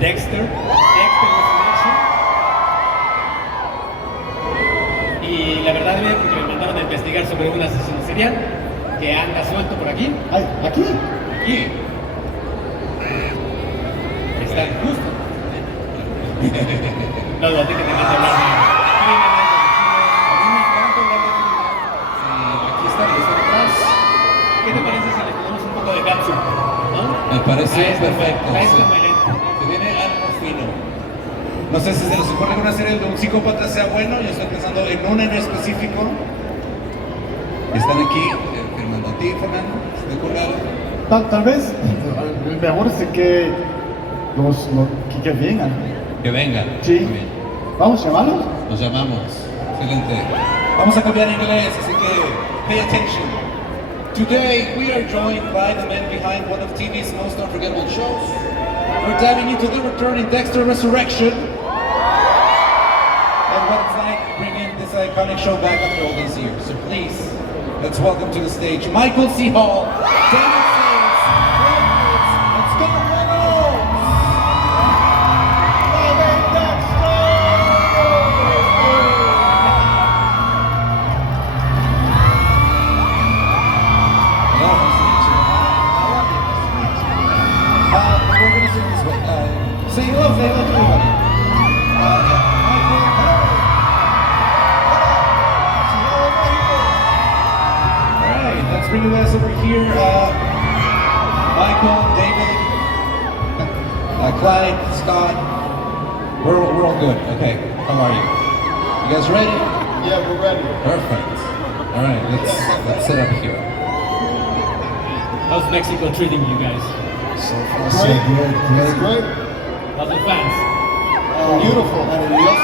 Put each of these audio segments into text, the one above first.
Dexter Resurrection. Y la verdad es que me mandaron a investigar sobre un asesino serial que anda suelto por aquí. Ay, ¿aquí? Aquí. Está justo. No, a ti que te manda a hablar de crímenes. A mí me encanta hablar de criminal. Aquí está detrás. ¿Qué te parece si le ponemos un poco de cápsula? ¿No? Me parece perfecto. Está muy Sí. lento. Se viene algo fino. No sé si se les ocurre que una serie de un psicópata sea bueno. Yo estoy pensando en una en específico. Están aquí firmando a ti, Fernando. ¿Estás de acuerdo? Tal vez el mejor es que que vengan. Que venga. Sí. Muy bien. Vamos a llamarlos. Los llamamos. Excelente. Vamos a cambiar en inglés, así que pay attention. Today we are joined by the man behind one of TV's most unforgettable shows. We're diving into the return in Dexter Resurrection. And what it's like bringing this iconic show back after all these years. So please, let's welcome to the stage Michael C. Hall, David Zayas, Reynolds, and Scott Reynolds. We're going to sing this way. Say hello to everybody. Alright, let's bring you guys over here. Michael, David, Clyde, Scott. We're all good. Okay, how are you? You guys ready? Yeah, we're ready. Perfect. Alright, let's set up here. How's Mexico treating you guys? So far, so good. Great. Great. How's the fans? Beautiful. Yes.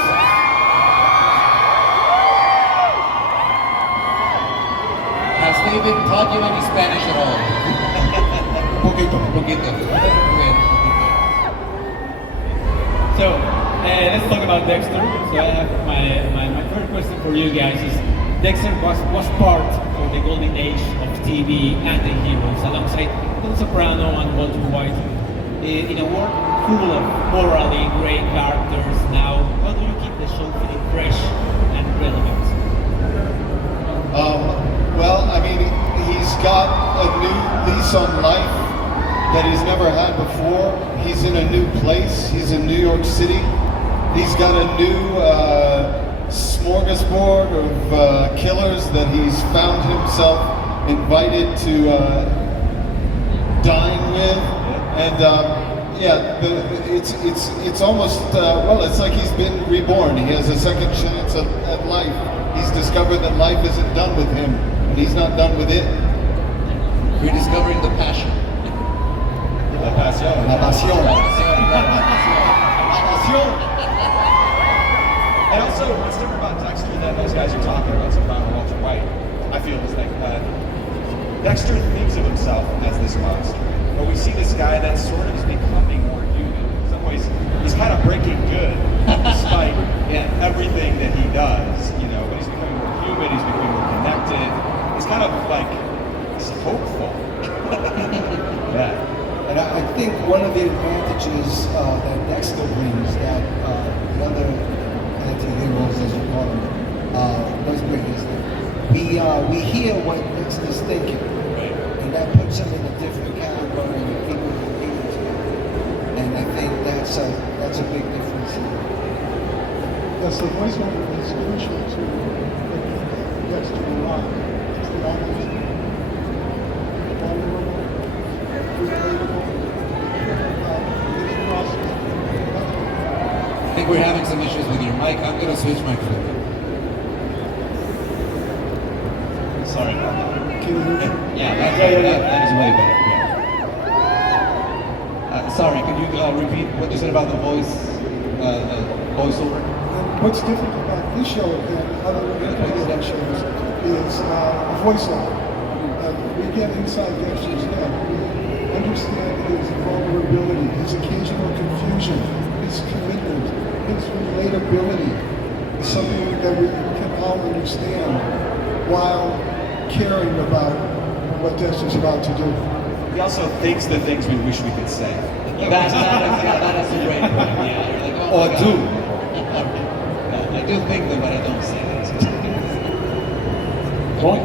Has David taught you any Spanish at all? Poquito. Poquito. Muy bien. So, let's talk about Dexter. So I have my first question for you guys is, Dexter was part of the golden age of TV anti-heroes alongside Don Soprano and Walter White. In a world full of morally great characters now, how do you keep the show feeling fresh and relevant? Well, I mean, he's got a new lease on life that he's never had before. He's in a new place. He's in New York City. He's got a new smorgasbord of killers that he's found himself invited to dine with, and it's almost well, it's like he's been reborn. He has a second chance at life. He's discovered that life isn't done with him, and he's not done with it. Rediscovering the passion. La pasión. La pasión. La pasión. And also, what's different about Dexter than those guys are talking about, Soprano and Walter White, I feel is like Dexter thinks of himself as this monster, but we see this guy that sort of is becoming more human. In some ways, he's kind of breaking good, despite everything that he does. You know, but he's becoming more human. He's becoming more connected. He's kind of like he's hopeful. Yeah. And I think one of the advantages that Dexter brings that the other anti-heroes, as you call them, does bring is that we hear what Dexter's thinking, and that puts him in a different category than people who read it. And I think that's a big difference. Yes, the voiceover is crucial to Dexter Morgan. It's the only vulnerable, relatable, I think we're having some issues with your mic. I'm going to switch microphones. Sorry about that. Can you hear me? Yeah, that is way better. Yeah. Sorry, can you repeat what you said about the voiceover? And what's different about this show than other radio shows is voiceover. We get inside Dexter's head. We understand his vulnerability, his occasional confusion, his commitment, his relatability. It's something that we can all understand while caring about what Dexter's about to do. He also thinks the things we wish we could say. That is a great Or do. No, I do think them, but I don't say them. Boy.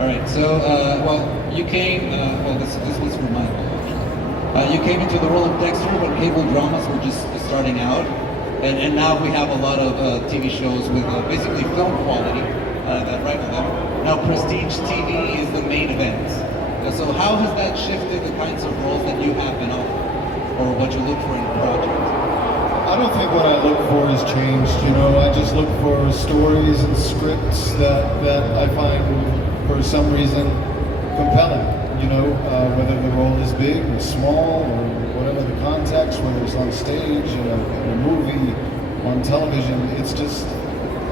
All right, so, well, you came, well, this was for my you came into the role of Dexter when cable dramas were just starting out, and now we have a lot of TV shows with basically film quality that rival them. Now prestige TV is the main event. So how has that shifted the kinds of roles that you have been offered, or what you look for in a project? I don't think what I look for has changed. You know, I just look for stories and scripts that I find, for some reason, compelling. You know, whether the role is big or small or whatever the context, whether it's on stage, in a movie, on television, it's just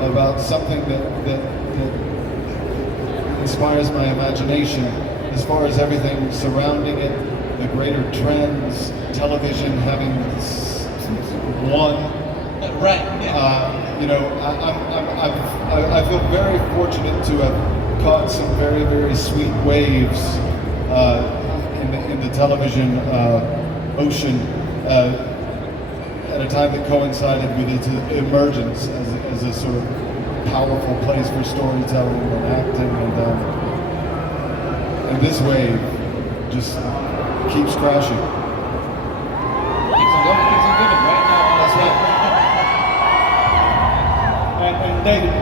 about something that inspires my imagination. As far as everything surrounding it, the greater trends, television having won. Right. Yeah. You know, I feel very fortunate to have caught some very, very sweet waves in the television ocean at a time that coincided with its emergence as a sort of powerful place for storytelling and acting, and this wave just keeps crashing. Keeps on giving, right now. That's right. And David,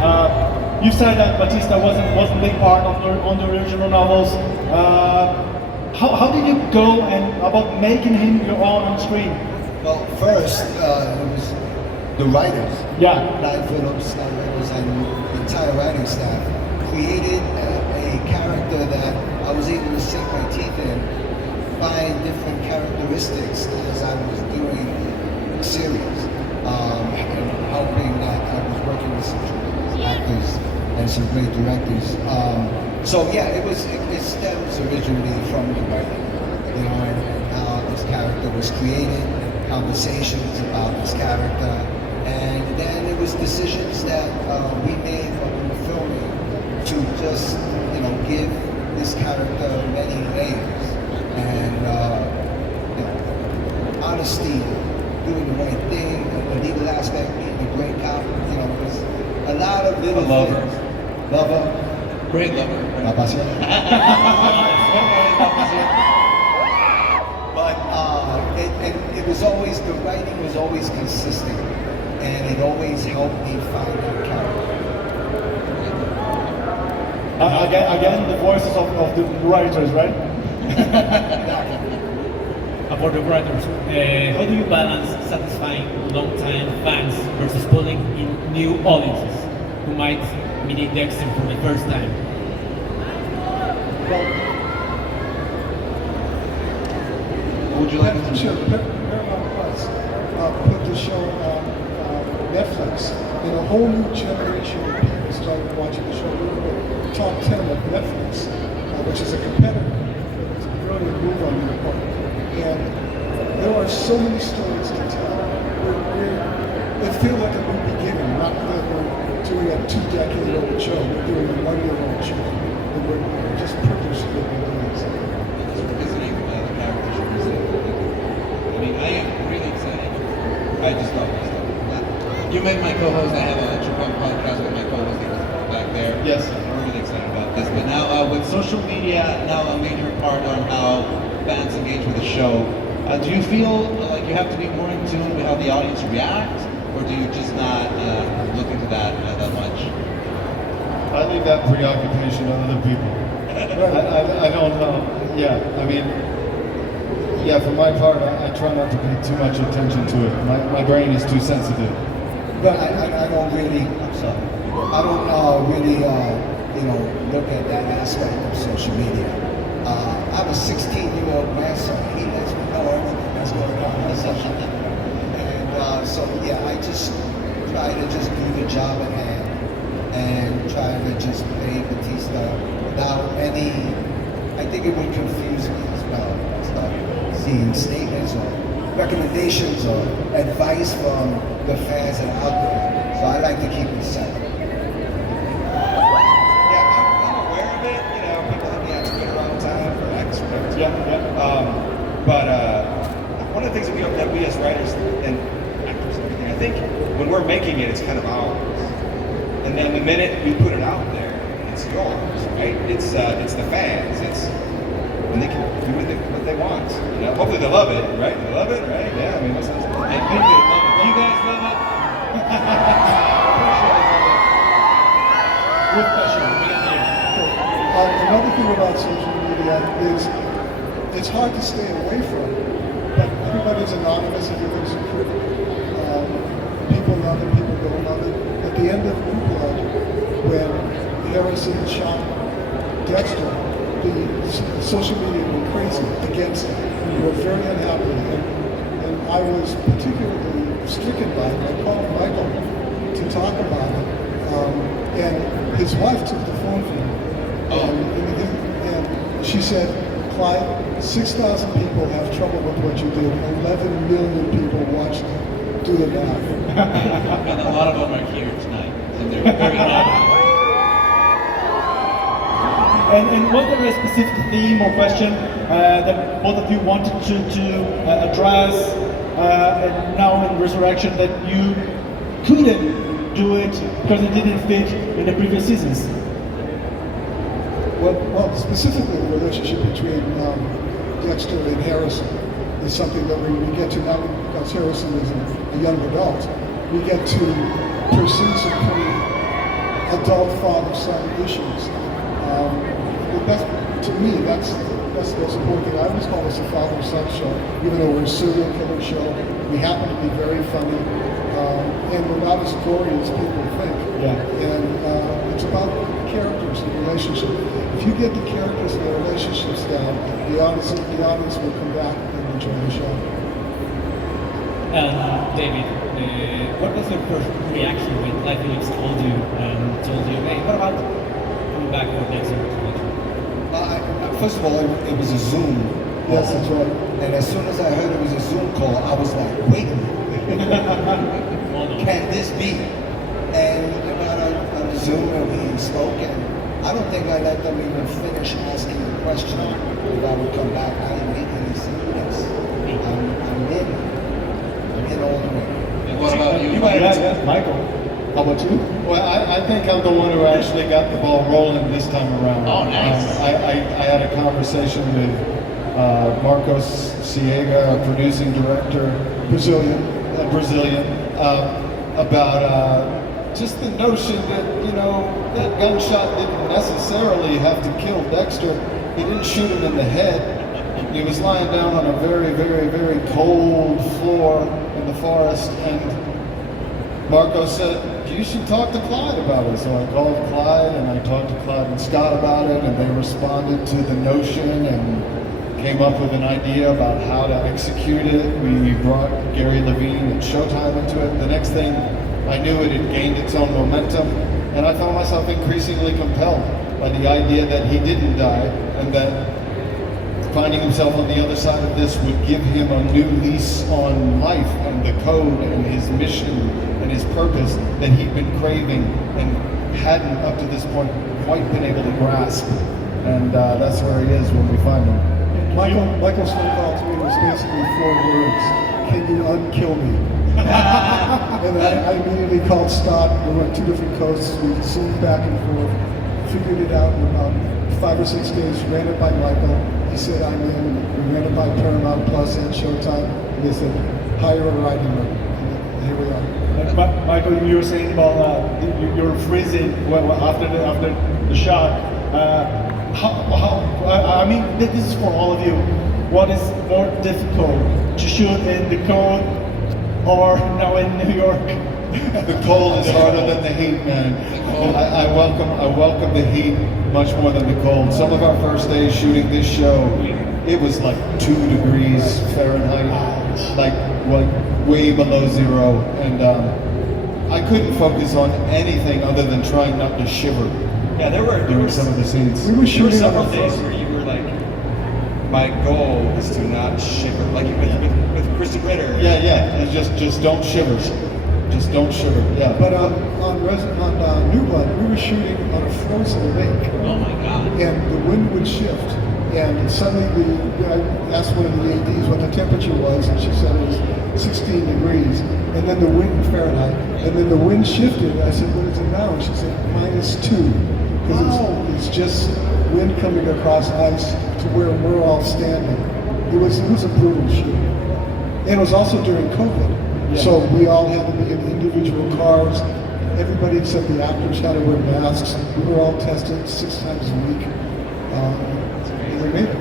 you said that Batista wasn't a big part on the original novels. How did you go and about making him your own on screen? Well, first, it was the writers. Yeah. Clyde, Phillips, Reynolds, and the entire writing staff created a character that I was able to sink my teeth in, find different characteristics as I was doing the series, and helping that I was working with some tremendous actors and some great directors. So yeah, it stems originally from the writing, you know, and how this character was created, conversations about this character, and then it was decisions that we made when we were filming to just, you know, give this character many layers, and you know, honesty, doing the right thing, the legal aspect, being a great cop, you know, there's a lot of little things. Lover. Great lover. La pasión. But it was always, the writing was always consistent, and it always helped me find that character. Again, the voices of the writers, right? For the writers, how do you balance satisfying long-time fans versus pulling in new audiences who might meet Dexter for the first time? Well, What would you like to sure, Paramount Plus put the show on Netflix, and a whole new generation of people started watching the show. We were in the top 10 of Netflix, which is a competitor. It's a brilliant move on their part. And there are so many stories to tell. It feels like a new beginning, not that we're doing a 2-decade-old show. We're doing a 1-year-old show. And we're just privileged to be doing this. visiting the characters you presented? I mean, I am really excited. I just love this stuff. You met my co-host. I have a true crime podcast with my co-host back there. Yes. I'm really excited about this. But now with social media, now a major part on how fans engage with the show. Do you feel like you have to be more in tune with how the audience reacts, or do you just not look into that that much? I leave that preoccupation to other people. I don't know. Yeah, I mean, yeah, for my part, I try not to pay too much attention to it. My brain is too sensitive. But I don't really, I'm sorry, I don't really, you know, look at that aspect of social media. I have a 16-year-old grandson. He lets me know everything that's going on in social media. And so, yeah, I just try to just do the job at hand and try to just play Batista without any, I think it would confuse me as well. Start seeing statements or recommendations or advice from the fans that are out there. So I like to keep it simple. I'm aware of it. You know, people hit me on Twitter all the time for X or whatever. But one of the things that we as writers and actors think when we're making it, it's kind of ours. And then the minute we put it out there, it's yours, right? It's the fans. And they can do what they want. You know, hopefully they love it, right? They love it, right? Yeah, I mean, that sounds good. I think they love it. You guys love it? Good question. We got here. Another thing about social media is it's hard to stay away from, but everybody's anonymous, everybody's encrypted. People love it, people don't love it. At the end of Blood, when Harrison shot Dexter, the social media went crazy against it. We were very unhappy, and I was particularly stricken by it. I called Michael to talk about it, and his wife took the phone from him. And she said, Clyde, 6,000 people have trouble with what you did. 11 million people watched it. Do the math. And a lot of them are here tonight, and they're very happy. And was there a specific theme or question that both of you wanted to address now in Resurrection that you couldn't do it because it didn't fit in the previous seasons? Well, specifically the relationship between Dexter and Harrison is something that we get to now because Harrison is a young adult. We get to pursue some pretty adult father-son issues. To me, that's the most important thing. I always call this a father-son show, even though we're a serial killer show. We happen to be very funny, and we're not as gory as people think. Yeah. And it's about characters and relationship. If you get the characters and the relationships down, the audience will come back and enjoy the show. David, what was your first reaction when Clyde Phillips told you, hey, what about coming back for Dexter? First of all, it was a Zoom. Yes, that's right. And as soon as I heard it was a Zoom call, I was like, wait a minute. Can this be? And we got on the Zoom and we spoke, and I don't think I let them even finish asking the question if I would come back. I immediately said, yes, I'm in. I'm in all the way. And what about you? Yes, Michael. How about you? Well, I think I'm the one who actually got the ball rolling this time around. Oh, nice. I had a conversation with Marcos Siega, producing director, Brazilian, about just the notion that, you know, that gunshot didn't necessarily have to kill Dexter. He didn't shoot him in the head. He was lying down on a very, very, very cold floor in the forest, and Marcos said, you should talk to Clyde about it. So I called Clyde and I talked to Clyde and Scott about it, and they responded to the notion and came up with an idea about how to execute it. We brought Gary Levine and Showtime into it. The next thing I knew, it had gained its own momentum, and I found myself increasingly compelled by the idea that he didn't die, and that finding himself on the other side of this would give him a new lease on life and the code and his mission and his purpose that he'd been craving and hadn't up to this point quite been able to grasp. And that's where he is when we find him. Michael's phone call to me was basically 4 words. Can you unkill me? And then I immediately called Scott. We were on 2 different coasts. We zoomed back and forth, figured it out in about 5 or 6 days, ran it by Michael. He said, I'm in. We ran it by Paramount Plus and Showtime. And they said, hire a writing room. And here we are. Michael, you were saying about you're freezing after the shot. I mean, this is for all of you. What is more difficult, to shoot in the cold or now in New York? The cold is harder than the heat, man. I welcome the heat much more than the cold. Some of our first days shooting this show, it was like 2 degrees Fahrenheit, like way below zero, and I couldn't focus on anything other than trying not to shiver. Yeah, there were some of the scenes. We were shooting several on the days where you were like, my goal is to not shiver, like with Christy Ritter. Yeah. Just don't shiver. Just don't shiver. Yeah. But on New Blood, we were shooting on a frozen lake. Oh my God. And the wind would shift. And suddenly I asked one of the ADs what the temperature was, and she said it was 16 degrees, and then the wind, Fahrenheit, and then the wind shifted. I said, what is it now? And she said, -2, because it's just wind coming across ice to where we're all standing. It was a brutal shoot. And it was also during COVID. Yeah. So we all had to be in individual cars. Everybody except the actors had to wear masks. We were all tested 6 times a week. And we made it.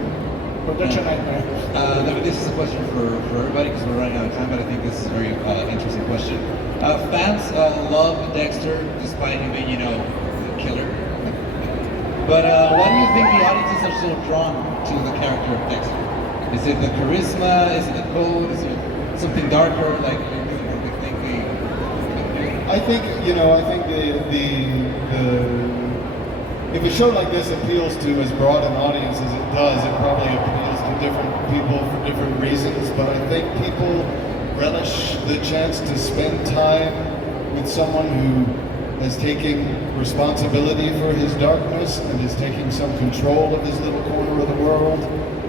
Production nightmare. David, this is a question for everybody because we're running out of time, but I think this is a very interesting question. Fans love Dexter despite him being, a killer. But why do you think the audiences are so drawn to the character of Dexter? Is it the charisma? Is it the code? Is it something darker? Like, I think if a show like this appeals to as broad an audience as it does, it probably appeals to different people for different reasons. But I think people relish the chance to spend time with someone who is taking responsibility for his darkness and is taking some control of his little corner of the world.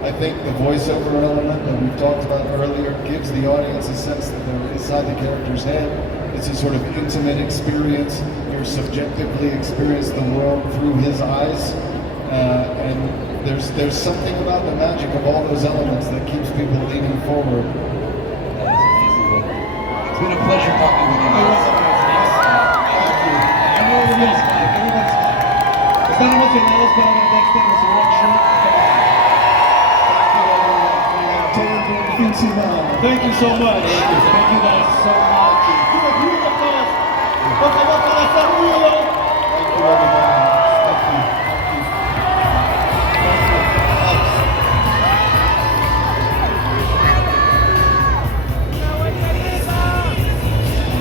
I think the voiceover element that we talked about earlier gives the audience a sense that they're inside the character's head. It's a sort of intimate experience. You're subjectively experience the world through his eyes. And there's something about the magic of all those elements that keeps people leaning forward. That's amazing. It's been a pleasure talking with you. Everybody's fine. Están emocionados para ver Dexter Resurrection. Thank you so much.